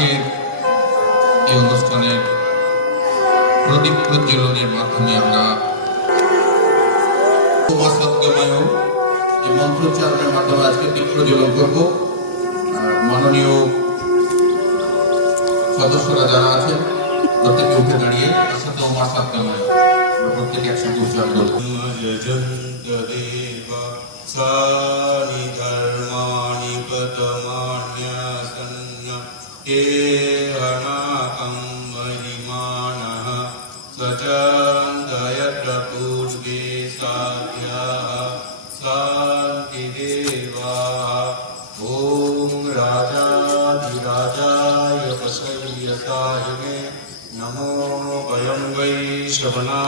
আজকের এই অনুষ্ঠানের প্রদীপ প্রজ্বলনের মাধ্যমে আমরা এই মন্ত্রোচ্চারণের মাধ্যমে আজকে দীপ প্রজ্বলন করব। মাননীয় সদস্যরা যারা আছেন প্রত্যেকে উঠে দাঁড়িয়ে তার সাথে ওমা সত্যময় প্রত্যেকে একসাথে উচ্চারণ করব। সানি ধর্মানি পদমান্যাসন্য হে হনাকম মহিমানঃ সচন্দয়ত্র পূর্বে সাধ্যাঃ শান্তিদেবাঃ। ওম রাজাধিরাজায় বসৈয়সাহিনে নমো বয়ং বৈ শ্রবণা।